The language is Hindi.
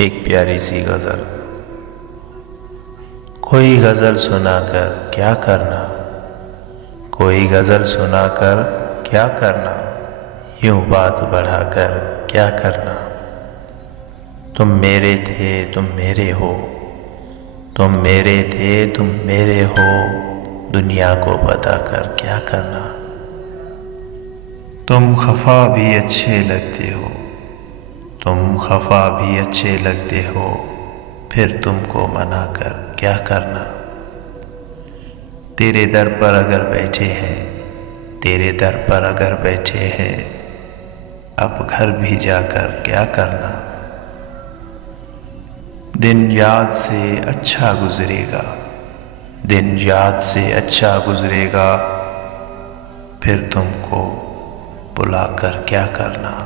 एक प्यारी सी गज़ल। कोई गज़ल सुनाकर क्या करना, कोई गज़ल सुनाकर क्या करना, यूं बात बढ़ाकर क्या करना। तुम मेरे थे तुम मेरे हो, तुम मेरे थे तुम मेरे हो, दुनिया को बताकर क्या करना। तुम खफा भी अच्छे लगते हो, तुम खफा भी अच्छे लगते हो, फिर तुमको मना कर क्या करना। तेरे दर पर अगर बैठे हैं, तेरे दर पर अगर बैठे हैं, अब घर भी जाकर क्या करना। दिन याद से अच्छा गुजरेगा, दिन याद से अच्छा गुजरेगा, फिर तुमको बुलाकर क्या करना।